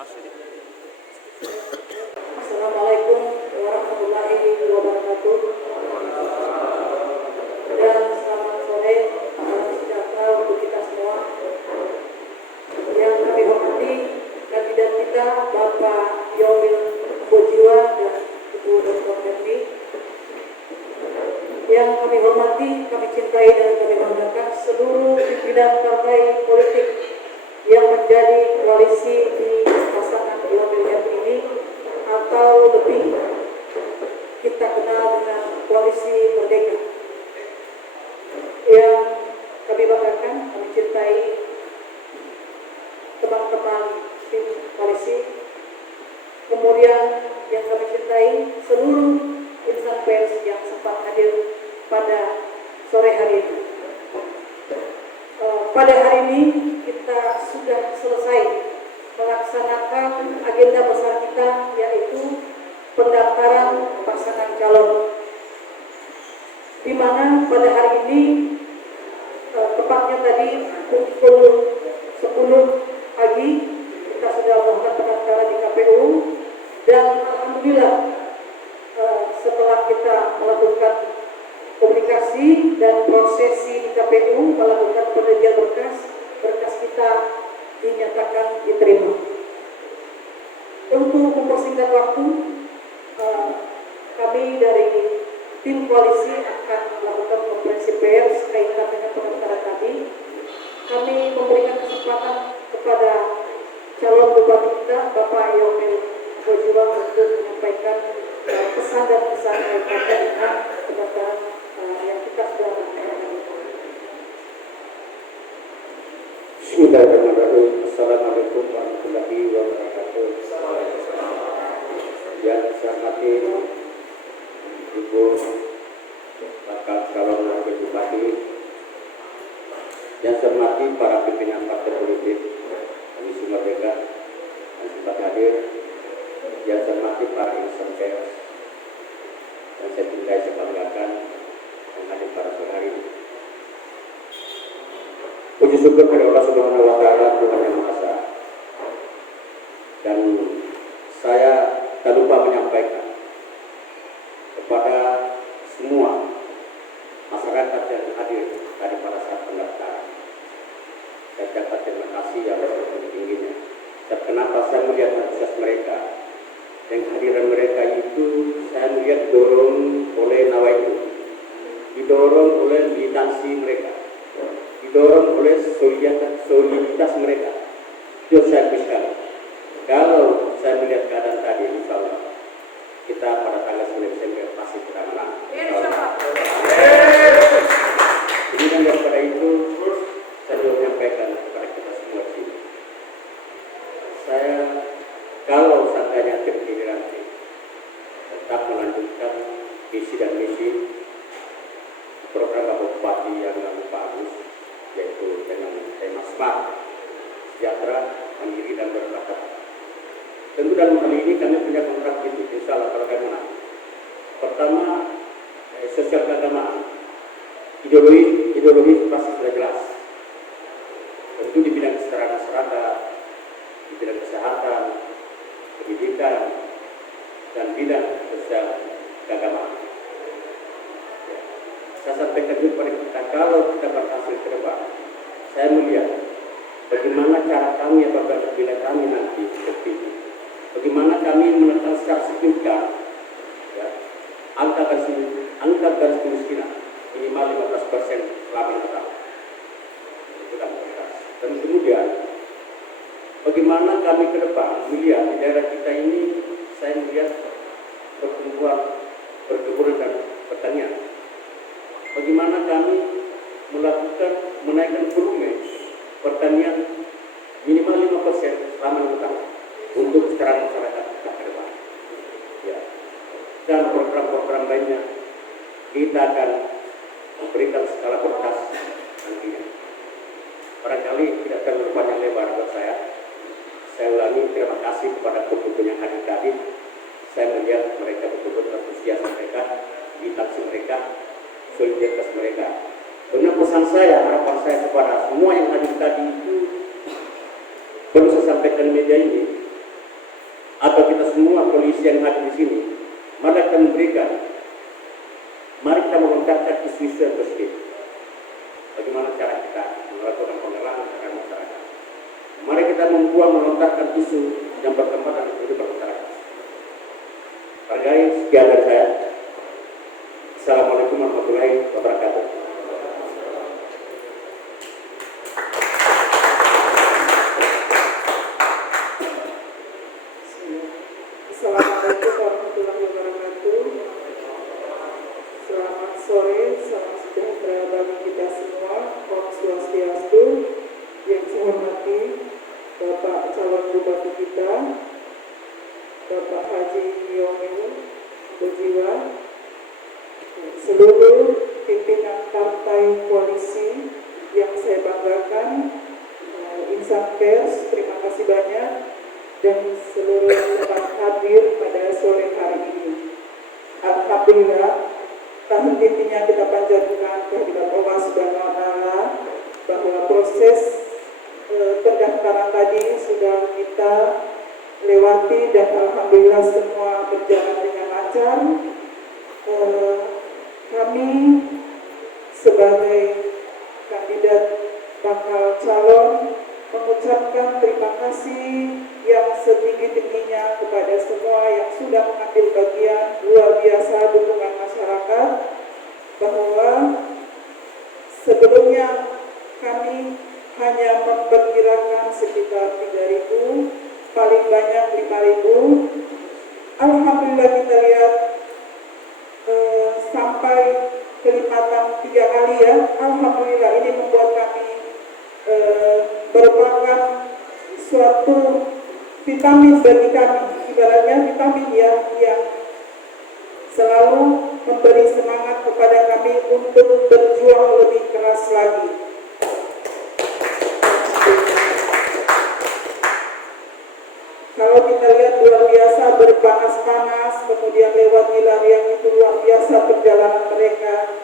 Assalamualaikum warahmatullahi wabarakatuh. Dan selamat sore, salam sejahtera untuk kita semua. Yang kami hormati kandidat kita Bapak Yomil Bojiwa dan Ibu Dr. Henry. Yang kami hormati, kami cintai dan kami banggakan seluruh pimpinan partai politik yang menjadi koalisi di pasangan Yomil Henry ini, atau lebih kita kenal dengan koalisi Merdeka. Yang kami banggakan, kami cintai teman-teman tim koalisi, kemudian yang kami cintai seluruh insan pers yang sempat hadir pada sore hari ini. Pada hari ini kita sudah selesai melaksanakan agenda besar kita, yaitu pendaftaran pasangan calon, di mana pada hari ini tepatnya tadi pukul 10 pagi kita sudah melakukan pendaftaran di KPU, dan alhamdulillah setelah kita melakukan komunikasi dan prosesi di KPU melakukan penelitian berkas kita dinyatakan diterima. Untuk mempersingkat waktu, kami dari tim koalisi akan melakukan konferensi pers kaitan dengan pendaftaran tadi. Kami memberikan kesempatan kepada calon bupati kita, Bapak Yomil Bojiwa, untuk menyampaikan pesan dan pesan kaitan dengan pendaftaran yang kita sudah lakukan. Bismillahirrahmanirrahim. Assalamualaikum warahmatullahi wabarakatuh. Yang saya hormati Ibu bakal calon wakil bupati, yang saya hormati para pimpinan partai politik Komisi Merdeka yang sempat hadir, yang saya hormati para insan pers yang saya cintai, saya banggakan yang hadir pada sore hari ini. Puji syukur kepada Allah Subhanahu wa Ta'ala, Tuhan Yang Maha Esa. Dan saya tak lupa menyampaikan kepada semua masyarakat yang hadir tadi pada saat pendaftaran, saya ucapkan terima kasih yang setinggi-tingginya. Dan kenapa saya melihat antusias mereka dan kehadiran mereka itu, saya melihat didorong oleh nawaitu, didorong oleh militansi mereka, didorong oleh soliditas mereka. Itu saya sekali. Kalau saya melihat keadaan tadi, insya Allah kita pada tanggal 9 Desember pasti kita menang. Kemudian daripada itu, saya juga menyampaikan kepada kita semua di sini. Saya, kalau seandainya terpilih nanti, tetap melanjutkan visi dan misi program Bapak Bupati yang bagus, yaitu dengan tema smart, sejahtera, mandiri dan bermartabat. Tentu dalam hal ini kami punya kontrak itu, insya Allah kalau kami menang. Pertama, sosial keagamaan, ideologi pasti sudah jelas. Tentu di bidang kesetaraan masyarakat, di bidang kesehatan, pendidikan, dan bidang sosial keagamaan. Saya sampaikan juga kepada kita, kalau kita berhasil ke depan, saya melihat bagaimana cara kami apabila kami nanti terpilih, bagaimana kami menekan secara signifikan angka garis kemiskinan minimal 15% selama 5 tahun. Itu kan prioritas. Dan kemudian bagaimana kami ke depan melihat di daerah kita ini, saya melihat pertumbuhan perkebunan dan pertanian. Bagaimana kami menaikkan volume pertanian minimal 5% selama 5 tahun untuk kesejahteraan masyarakat kita ke depan. Ya. Dan program-program lainnya kita akan memberikan skala prioritas nantinya. Barangkali tidak terlalu panjang lebar buat saya. Saya ulangi, terima kasih kepada pendukung yang hadir tadi. Saya melihat mereka betul-betul antusias mereka, militansi mereka, soliditas mereka. Dengan pesan saya, harapan saya kepada semua yang hadir tadi itu, perlu saya sampaikan di media ini, atau kita semua polisi yang hadir di sini, mari kita melontarkan isu-isu yang positif. Bagaimana cara kita melakukan pengerahan terhadap masyarakat? Mari kita melontarkan isu yang berkembang dalam kehidupan masyarakat. Hargai sekian dari saya. Assalamualaikum warahmatullahi wabarakatuh. Assalamualaikum warahmatullahi wabarakatuh. Selamat sore, salam sejahtera bagi kita semua. Om Swastiastu. Yang saya hormati Bapak calon bupati kita, Bapak Haji Yomil Berjiwa, seluruh pimpinan partai koalisi yang saya banggakan, insan pers, terima kasih banyak, dan seluruh tempat hadir pada sore hari ini. Alhamdulillah, tak henti-hentinya kita panjatkan kehadirat Allah Subhanahu wa Ta'ala bahwa proses pendaftaran tadi sudah kita lewati dan alhamdulillah semua berjalan dengan lancar. Kami sebagai kandidat bakal calon mengucapkan terima kasih yang setinggi-tingginya kepada semua yang sudah mengambil bagian luar biasa dukungan masyarakat, bahwa sebelumnya kami hanya memperkirakan sekitar 3.000, paling banyak 5.000. Alhamdulillah kita lihat sampai kelipatan 3 kali ya. Alhamdulillah, ini membuat kami merupakan suatu vitamin bagi kami, ibaratnya vitamin ya, yang selalu memberi semangat kepada kami untuk berjuang lebih keras lagi. Kalau kita lihat luar biasa berpanas-panas, kemudian lewat hilang yang itu luar biasa perjalanan mereka.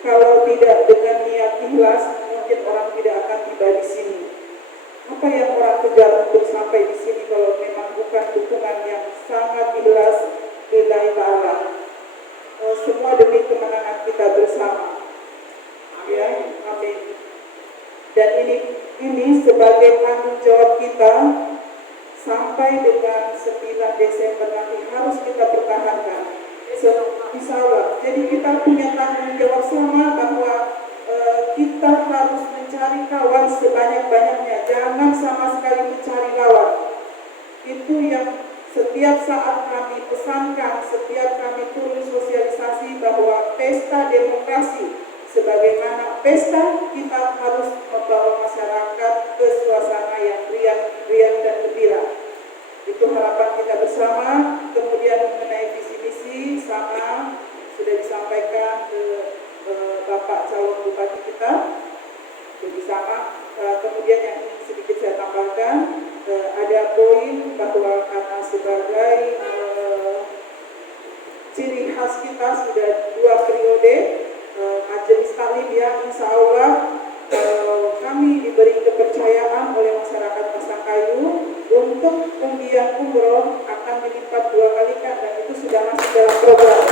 Kalau tidak dengan niat ikhlas, mungkin orang tidak akan tiba di sini. Apa yang orang kejar untuk sampai di sini kalau memang bukan dukungan yang sangat ikhlas lillahi ta'ala. Semua demi kemenangan kita bersama. Ya, amin. Dan ini sebagai tanggung jawab kita sampai dengan 9 Desember nanti harus kita pertahankan. Insya Allah. Jadi kita punya tanggung jawab sama bahwa kita harus mencari kawan sebanyak-banyaknya. Jangan sama sekali mencari lawan. Itu yang setiap saat kami pesankan, setiap kami turun sosialisasi bahwa pesta demokrasi sebagaimana pesta, kita harus membawa masyarakat ke suasana yang riang dan gembira. Itu harapan kita bersama. Kemudian mengenai visi misi sama sudah disampaikan ke Bapak calon bupati kita, jadi sama. Kemudian yang sedikit saya tambahkan, ada poin bahwa karena sebagai ciri khas kita sudah 2 periode majelis taklim ya, insya Allah kami diberi kepercayaan oleh masyarakat Pasangkayu untuk undian umroh akan dilipat 2 kali kan, dan itu sudah masuk dalam program.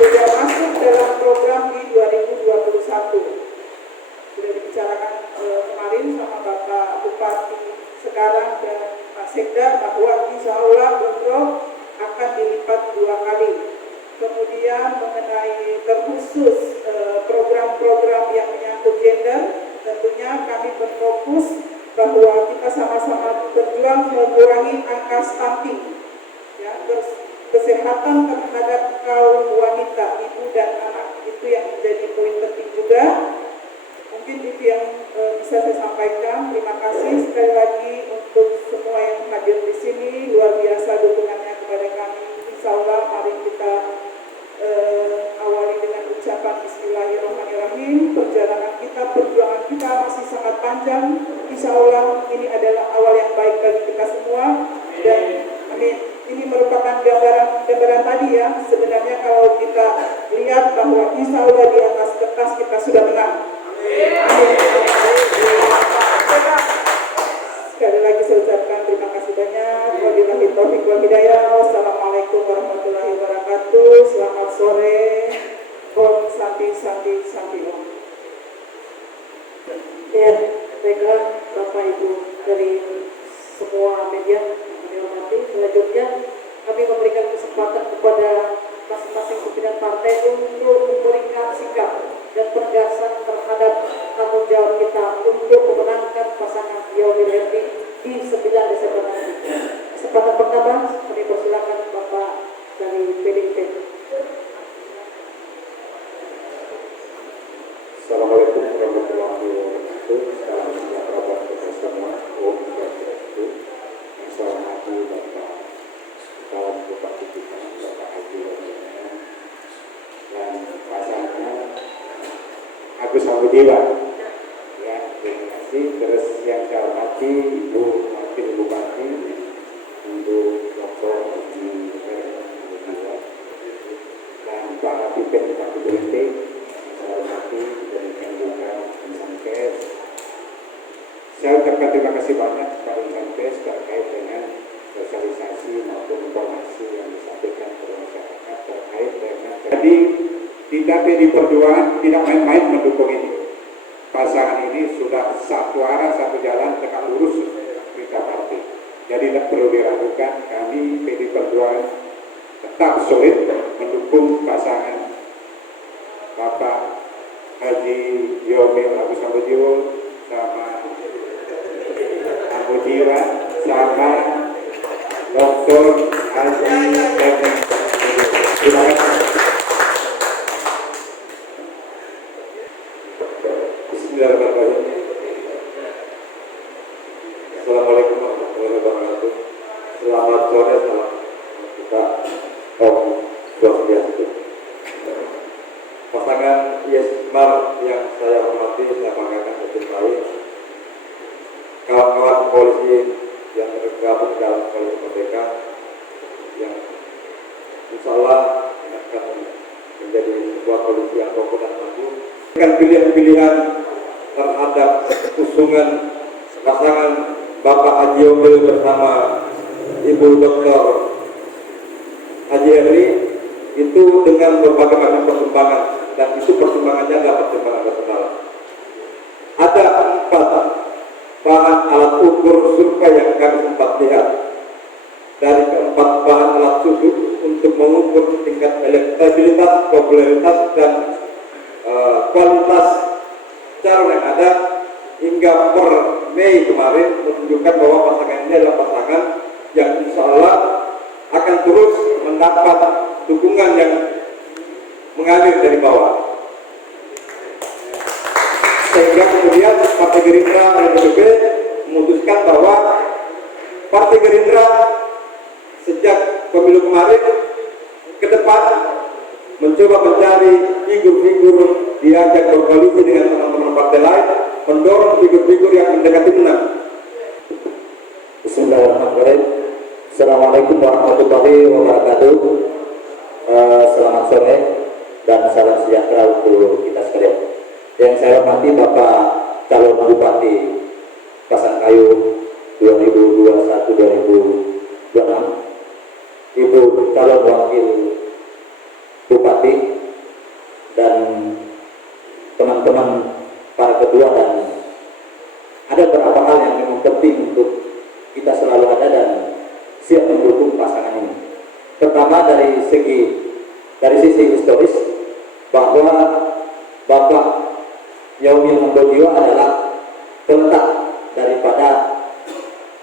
Sudah masuk dalam program di 2021. Sudah dibicarakan kemarin sama Bapak Bupati sekarang dan Pak Sekda bahwa insya Allah umroh akan dilipat 2 kali. Kemudian mengenai terkhusus program-program yang menyangkut gender, tentunya kami berfokus bahwa kita sama-sama berjuang mengurangi angka stunting, ya, kesehatan terhadap kaum wanita, ibu dan anak, itu yang menjadi poin penting juga. Mungkin itu yang bisa saya sampaikan. Terima kasih sekali lagi untuk semua yang hadir di sini, luar biasa dukungannya kepada kami. Insya Allah mari kita awali dengan ucapan Bismillahirrahmanirrahim. Perjalanan kita, perjuangan kita masih sangat panjang. Insya Allah ini adalah awal yang baik bagi kita semua. Dan amin. Ini merupakan gambaran tadi ya. Sebenarnya kalau kita lihat bahwa insya Allah di atas kertas kita sudah menang. Amin. Sekali lagi saya ucapkan terima kasih banyak. baiklah Bapak Ibu dari semua media yang kami hormati, selanjutnya kami memberikan kesempatan kepada masing-masing pimpinan partai untuk memberikan sikap dan penegasan terhadap tanggung jawab kita untuk memenangkan pasangan Yomil Herdi di 9 Desember nanti. Kesempatan pertama kami persilakan Bapak dari PDIP. Assalamualaikum warahmatullahi wabarakatuh. Salam sejahtera buat kita semua. Om Swastiastu. Yang saya hormati Bapak calon Bupati kita, Bapak Haji Yomil, dan pasangan Agus Sambudiwa. Ya, terima kasih. Terus yang saya hormati Ibu Wakil Bupati, Ibu Dr. Haji Sambudiwa, dan Pak Habib Bupati Belitung. Saya hormati dan juga insan pers. Saya ucapkan terima kasih banyak kepada insan pers terkait dengan sosialisasi maupun informasi yang disampaikan kepada masyarakat terkait dengan. Jadi tidak PDI Perjuangan tidak main-main mendukung ini. Pasangan ini sudah satu arah, satu jalan, tegak lurus kita partai. Jadi tidak perlu diragukan, kami PDI Perjuangan tetap solid mendukung pasangan Bapak Haji Yomil Agus Sambudiwa sama Sambudiwa sama Dr. Haji Yomil. Terima kasih. Bismillahirrahmanirrahim. Assalamualaikum warahmatullahi wabarakatuh. Selamat sore, salam kita Om Swastiastu. Pasangan Yesmar yang saya hormati, saya banggakan dan cintai, kawan-kawan polisi yang tergabung dalam Koalisi Merdeka yang insya Allah akan menjadi sebuah koalisi yang kokoh dan maju dengan pilihan-pilihan terhadap usungan pasangan Bapak Haji Yomil bersama Ibu Dr. Haji Herdi itu dengan berbagai macam pertimbangan, dan itu pertimbangannya adalah pertimbangan nasional. Ada 4 bahan alat ukur survei yang kami sempat lihat. Dari keempat bahan alat ukur untuk mengukur tingkat elektabilitas, popularitas, dan kualitas calon yang ada hingga per Mei kemarin menunjukkan bahwa pasangan ini adalah pasangan yang insya Allah akan terus mendapat dukungan yang mengalir dari bawah, sehingga kemudian Partai Gerindra dan PDIP memutuskan bahwa Partai Gerindra sejak pemilu kemarin ke depan mencoba mencari figur-figur diajak berkoalisi dengan teman-teman partai lain, mendorong figur-figur yang mendekati menang. Bismillahirrahmanirrahim. Assalamualaikum warahmatullahi wabarakatuh. Selamat sore dan salam sejahtera untuk kita sekalian. Yang saya hormati Bapak calon Bupati Pasangkayu 2021-2026, Ibu calon Wakil Bupati, dan teman-teman para ketua, dan ada beberapa hal yang memang penting untuk kita selalu ada dan siap mendukung pasangan ini. Pertama dari sisi historis, bahwa Bapak Yomil Sambudiwa adalah penentang daripada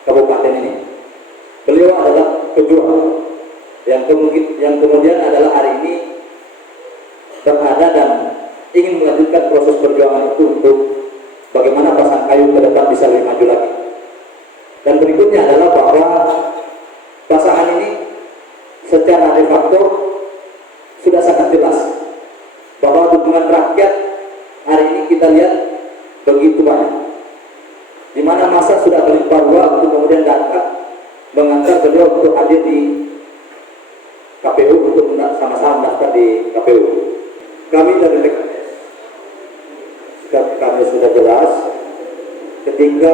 kabupaten ini. Beliau adalah pejuang yang kemudian adalah hari ini berada dan ingin melanjutkan proses perjuangan itu untuk bagaimana Pasangkayu ke depan bisa lebih maju lagi. Dan berikutnya adalah bahwa pasangan ini secara de facto sudah sangat jelas bahwa dukungan rakyat hari ini kita lihat begitu banyak, di mana masa sudah melimpah ruah untuk kemudian datang mengantar beliau untuk hadir di KPU untuk sama-sama mendaftar di KPU. Kami dari PKS, sikap kami sudah jelas ketika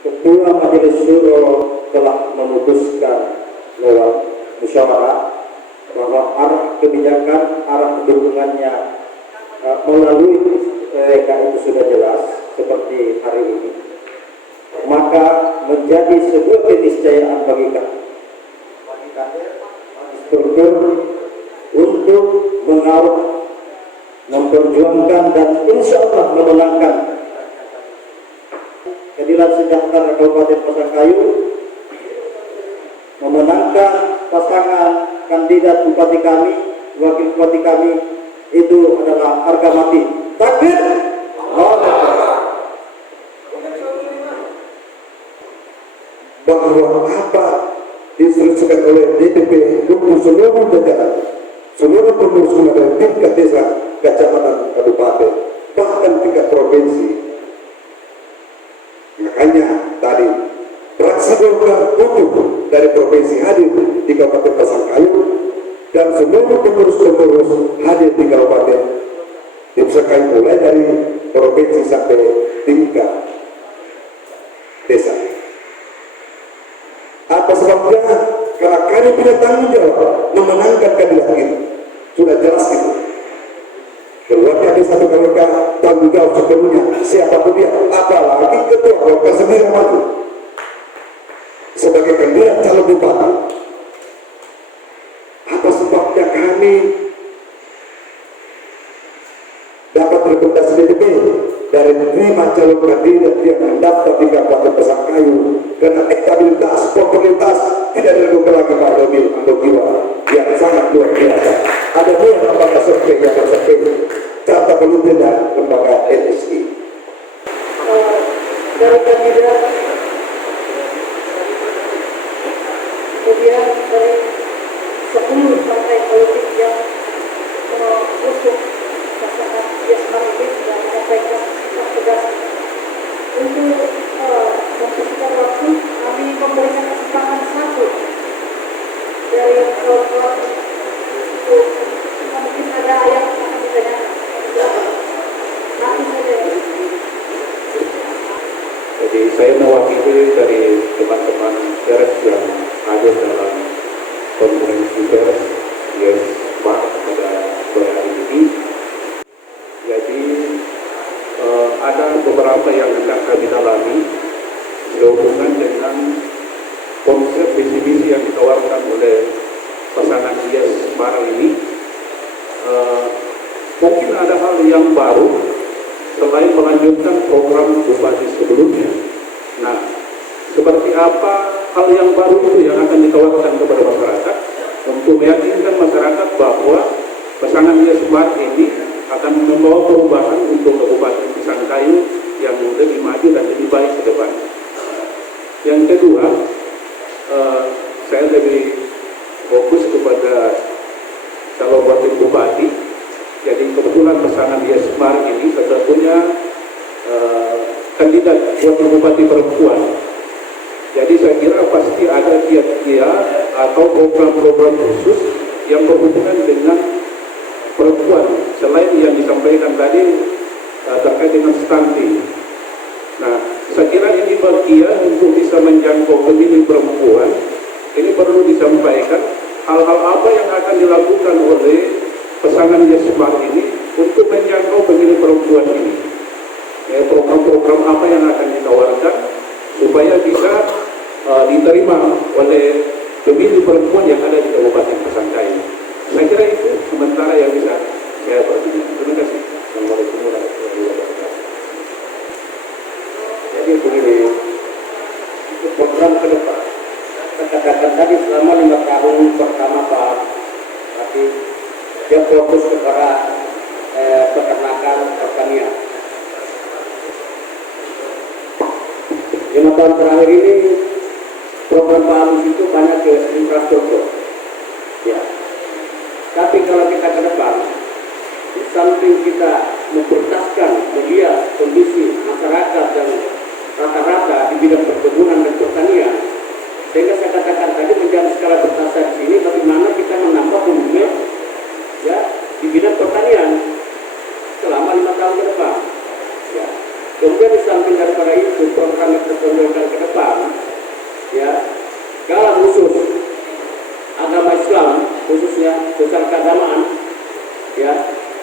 Ketua Majelis Syuro telah memutuskan lewat musyawarah bahwa arah kebijakan, arah dukungannya melalui mereka itu sudah jelas. menjadi sebuah keniscayaan bagi kami struktur untuk mengawal, memperjuangkan dan insya Allah memenangkan Keadilan Sejahtera Kabupaten Pasangkayu, memenangkan pasangan kandidat bupati kami, wakil bupati kami itu adalah harga mati. Takbir! Bahwa apa diinstruksikan oleh DPP untuk seluruh jajaran, seluruh pengurus dari tingkat desa, kecamatan, kabupaten, bahkan tingkat provinsi. Makanya tadi fraksi Golkar utuh dari provinsi hadir di Kabupaten Pasangkayu dan seluruh pengurus-pengurus hadir di Kabupaten Pasangkayu mulai dari provinsi sampai tingkat desa. Apa sebabnya? Karena kami punya tanggung jawab memenangkan kandidat itu. Sudah jelas itu. Keluarnya di satu KWK tanggung jawab sepenuhnya siapapun dia, apalagi ketua KWK sendiri maju sebagai kandidat calon bupati. Apa sebabnya kami dapat rekomendasi DPP dari 5 calon kandidat yang mendaftar di Kabupaten Pasangkayu karena elektabilitas, popularitas tidak diragukan lagi Pak Domil Andogiwa yang sangat luar biasa. Ada 2 lembaga survei yang bersurvei Carta Politik dan lembaga LSI. Dari kandidat, kemudian dari 10 partai politik yang mengusung pasangan Yasmar ini sudah menyampaikan sikap tegas untuk mempersingkat waktu. Kami memberikan kesempatan satu dari kawan-kawan untuk mungkin ada yang akan ditanyakan. Nanti saja. Jadi saya mewakili dari teman-teman pers yang hadir dalam konferensi pers Yesmar pada sore hari ini. Jadi ada beberapa yang hendak kami dalami sehubungan dengan konsep visi misi yang ditawarkan oleh pasangan Yesmar ini. Mungkin ada hal yang baru selain melanjutkan program bupati sebelumnya. Nah, seperti apa hal yang baru itu yang akan ditawarkan kepada masyarakat untuk meyakinkan masyarakat bahwa pasangan Yesmar ini akan membawa perubahan untuk Kabupaten Pasangkayu yang lebih maju dan lebih baik ke depan. Yang kedua, saya lebih fokus kepada calon wakil bupati. Jadi kebetulan pasangan Yesmar ini satu-satunya kandidat wakil bupati perempuan. Jadi saya kira pasti ada kiat-kiat atau program-program khusus yang berhubungan dengan perempuan selain yang disampaikan tadi terkait dengan stunting. Nah, saya kira ini bagian untuk bisa menjangkau pemilih perempuan. Ini perlu disampaikan hal-hal apa yang akan dilakukan oleh pasangan Yesmar ini untuk menjangkau pemilih perempuan ini. Program-program apa yang akan ditawarkan supaya bisa diterima oleh pemilih perempuan yang ada di Kabupaten Pasangkayu. Saya kira itu sementara yang bisa saya bertanya. Terima kasih. Assalamualaikum warahmatullahi wabarakatuh. Jadi begini, untuk program ke depan, saya katakan tadi selama 5 tahun pertama Pak Bupati, dia fokus kepada peternakan pertanian. 5 tahun terakhir ini program Pak Alus itu banyak ke infrastruktur. Ya. Tapi kalau kita ke depan, di samping kita memprioritaskan melihat kondisi masyarakat yang rata-rata di bidang perkebunan dan pertanian, sehingga saya katakan tadi menjadi skala bertasa di sini bagaimana kita menambah volume ya di bidang pertanian selama 5 tahun ke depan. Ya. Kemudian di samping daripada itu program yang kita ke depan, ya kalau khusus agama Islam khususnya besar keagamaan, ya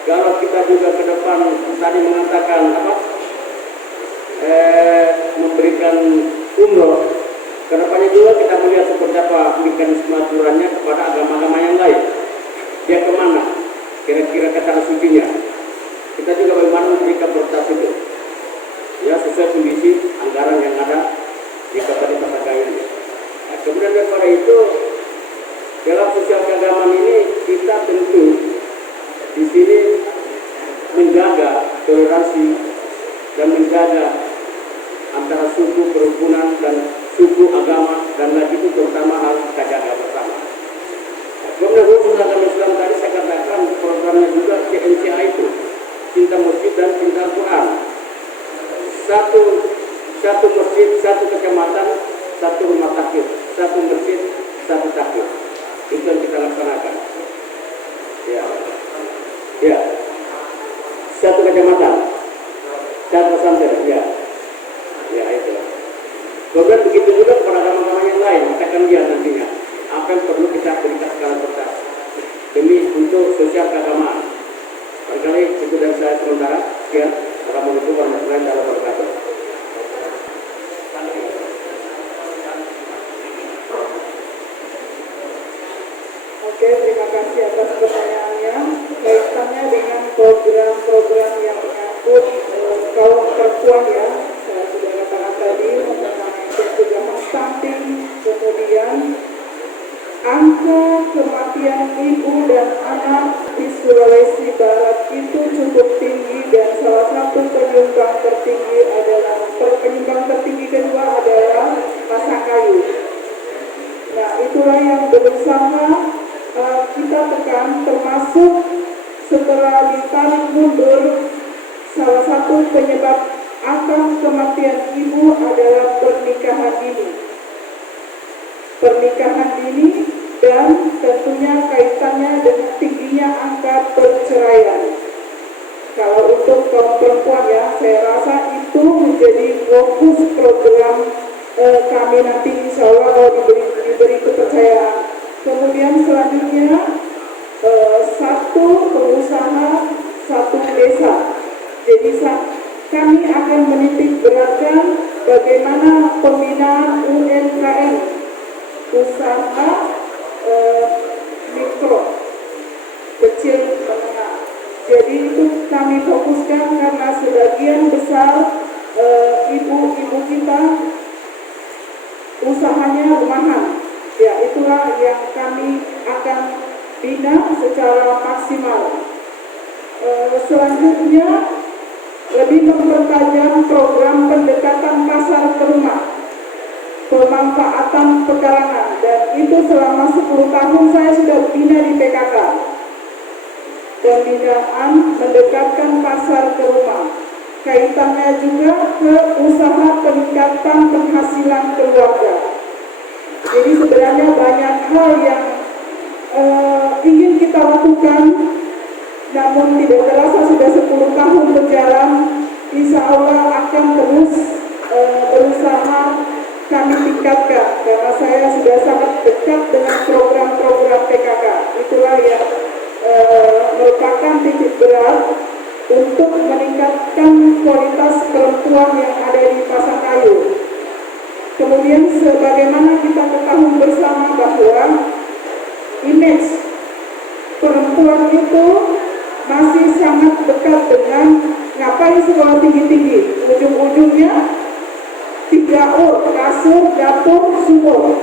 kalau kita juga ke depan tadi mengatakan apa memberikan umroh Selanjutnya juga kita melihat seperti apa mekanisme aturannya kepada agama-agama yang lain. Dia kemana? Kira-kira kata sucinya. Kita juga bagaimana memberikan prioritas itu. Ya, sesuai kondisi anggaran yang ada di Kabupaten Pasar ini. Nah, kemudian daripada itu, dalam sosial keagamaan ini kita tentu di sini menjaga toleransi dan menjaga antara suku, kerukunan dan suku, agama dan lagi itu terutama harus kita jaga bersama. Nah, kemudian khusus agama Islam tadi saya katakan programnya juga CNCA itu cinta masjid dan cinta Al-Quran. Satu masjid, satu kecamatan, satu rumah takfir, satu masjid, satu takfir. Itu yang kita laksanakan. Ya, satu kecamatan, satu pesantren. Ya itu. Kemudian begitu juga kepada agama-agama yang lain. Kita akan lihat nantinya apa yang perlu kita berikan skala prioritas demi untuk sosial keagamaan. Barangkali itu dari saya sementara. Sekian. Assalamualaikum warahmatullahi wabarakatuh. Oke, terima kasih atas pertanyaannya. Kaitannya dengan program-program yang menyangkut kaum perempuan ya, saya sudah katakan tadi mengenai pencegahan stunting, kemudian angka kematian ibu dan anak di Sulawesi Barat itu cukup tinggi dan salah satu penyumbang tertinggi kedua adalah Pasangkayu. Nah, itulah yang berusaha kita tekan, termasuk setelah ditarik mundur, salah satu penyebab angka kematian ibu adalah pernikahan dini. Pernikahan dini dan tentunya kaitannya dengan tingginya angka perceraian. Kalau untuk kaum perempuan ya, saya rasa itu menjadi fokus program kami nanti insya Allah kalau diberi kepercayaan. Kemudian selanjutnya satu pengusaha satu desa. Jadi kami akan menitik beratkan bagaimana pembinaan UMKM, usaha mikro, kecil, menengah. Jadi itu kami fokuskan karena sebagian besar ibu-ibu kita usahanya rumahan. Ya, itulah yang kami akan bina secara maksimal. Selanjutnya lebih mempertajam program pendekatan pasar ke rumah, pemanfaatan pekarangan, dan itu selama 10 tahun saya sudah bina di PKK. Pembinaan mendekatkan pasar ke rumah, kaitannya juga ke usaha peningkatan penghasilan keluarga. Jadi sebenarnya banyak hal yang ingin kita lakukan, namun tidak terasa sudah 10 tahun berjalan. Insya Allah akan terus berusaha kami tingkatkan, karena saya sudah sangat dekat dengan program-program PKK. Itulah yang merupakan titik berat untuk meningkatkan kualitas perempuan yang ada di Pasangkayu. Kemudian sebagaimana kita ketahui bersama bahwa image perempuan itu masih sangat dekat dengan ngapain sekolah tinggi-tinggi, ujung-ujungnya 3 kasur, dapur, sumur.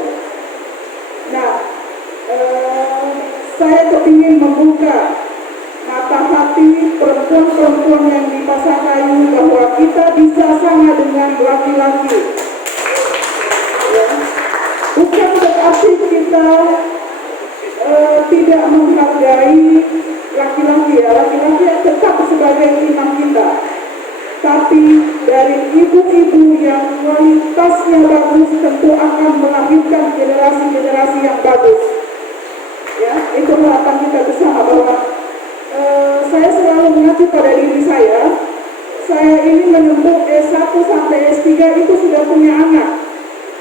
Nah, saya kepingin membuka mata hati perempuan-perempuan yang di Pasangkayu bahwa kita bisa sama dengan laki-laki. Ya. Bukan berarti kita tidak menghargai laki-laki ya, laki-laki tetap sebagai imam kita. Tapi dari ibu-ibu yang kualitasnya bagus tentu akan melahirkan generasi-generasi yang bagus. Ya, itu harapan kita bersama bahwa saya selalu mengacu pada diri saya ini menempuh S1 sampai S3 itu sudah punya anak.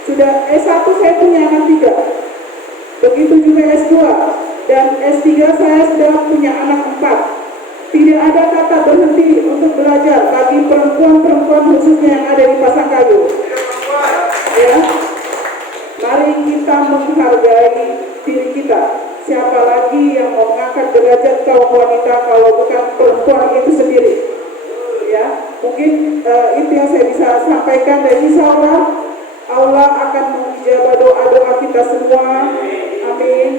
Sudah S1 saya punya anak 3. Begitu juga S2 dan S3 saya sudah punya anak 4. Tidak ada kata berhenti untuk belajar bagi perempuan-perempuan khususnya yang ada di Pasangkayu. Ya. Mari kita menghargai diri kita. Siapa lagi yang mau mengangkat derajat kaum wanita kalau bukan perempuan itu sendiri? Ya, mungkin itu yang saya bisa sampaikan, dan insya Allah akan mengijabah doa-doa kita semua. Amin.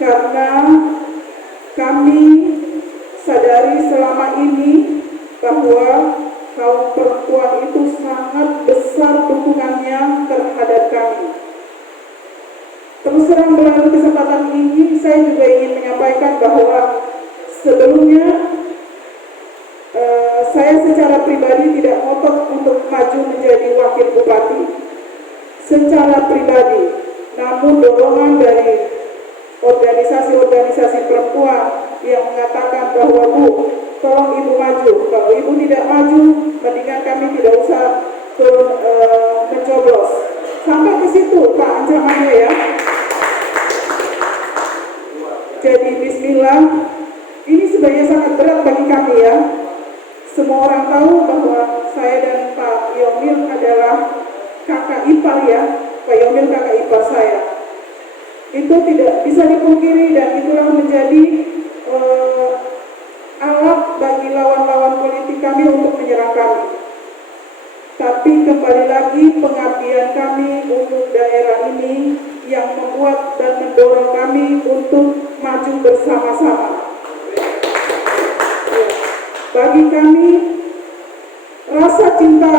Karena kami sadari selama ini bahwa kaum perempuan itu sangat besar dukungannya terhadap kami. Terus terang melalui kesempatan ini saya juga ingin menyampaikan bahwa sebelumnya saya secara pribadi tidak ngotot untuk maju menjadi wakil bupati secara pribadi, namun dorongan dari organisasi-organisasi perempuan yang mengatakan bahwa Bu, tolong Ibu maju, kalau Ibu tidak maju mendingan kami tidak usah turun mencoblos. Sampai ke situ Pak ancamannya ya. Jadi bismillah, ini sebenarnya sangat berat bagi kami ya. Semua orang tahu bahwa saya dan Pak Yomil adalah kakak ipar ya. Pak Yomil kakak ipar saya. Itu tidak bisa dipungkiri, dan itulah menjadi alat bagi lawan-lawan politik kami untuk menyerang kami. Tapi kembali lagi pengabdian kami untuk daerah ini yang membuat dan mendorong kami untuk maju bersama-sama. Bagi kami, rasa cinta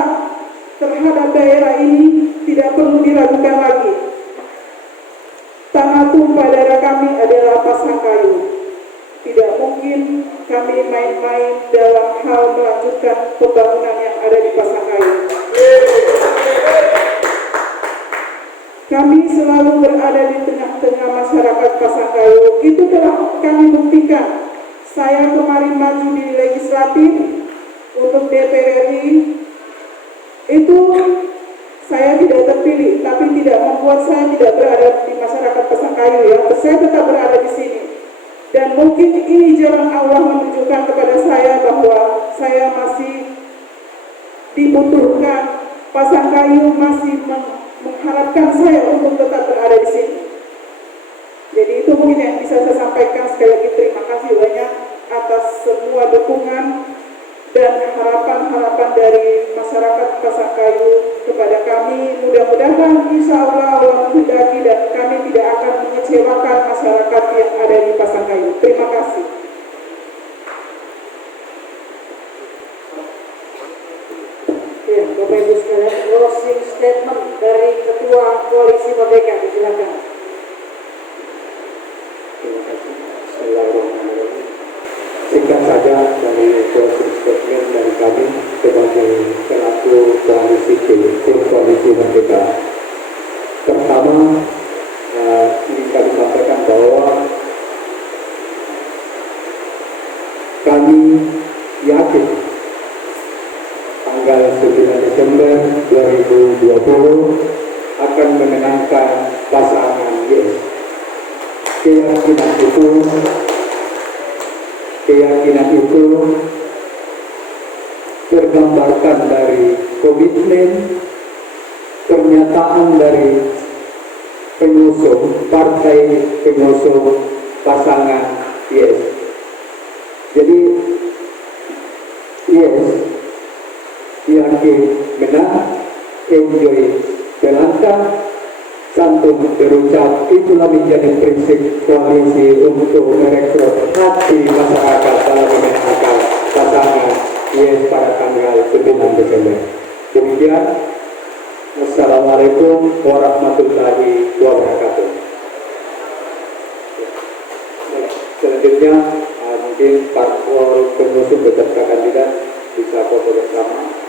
terhadap daerah ini tidak perlu diragukan lagi. Tanah tumpah darah kami adalah Pasangkayu. Tidak mungkin kami main-main dalam hal melanjutkan pembangunan yang ada di Pasangkayu. Kami selalu berada di tengah-tengah masyarakat Pasangkayu. Itu telah kami buktikan. Saya kemarin maju di legislatif untuk DPR RI. Itu saya tidak terpilih, tapi tidak membuat saya tidak berada di masyarakat Pasangkayu ya. Saya tetap berada di sini. Dan mungkin ini jalan Allah menunjukkan kepada saya bahwa saya masih dibutuhkan. Pasangkayu masih mengharapkan saya untuk tetap berada di sini. Jadi itu mungkin yang bisa saya sampaikan. Sekali lagi terima kasih banyak atas semua dukungan dan harapan-harapan dari masyarakat Pasangkayu kepada kami. Mudah-mudahan insya Allah menghendaki dan kami tidak akan mengecewakan masyarakat yang ada di Pasangkayu. Terima kasih. Ya, Bapak Ibu sekalian, closing statement dari Ketua Koalisi Merdeka, silakan. Terima kasih. Bismillahirrahmanirrahim. Singkat saja dari closing statement dari kami sebagai pelaku koalisi tim koalisi Merdeka. Pertama, ingin kami sampaikan bahwa kami yakin tanggal 9 Desember 2020 akan memenangkan pasangan Yes. Keyakinan itu tergambarkan dari komitmen pernyataan dari partai pengusung pasangan Yes. Jadi Yes yakin menang, enjoy belangkah, santun berucap. Itulah menjadi prinsip koalisi untuk merekrut hati masyarakat dalam memenangkan pasangan Yes pada tanggal 9 Desember. Demikian, wassalamualaikum warahmatullahi wabarakatuh. Selanjutnya mungkin parpol pengusung beserta kandidat bisa foto bersama.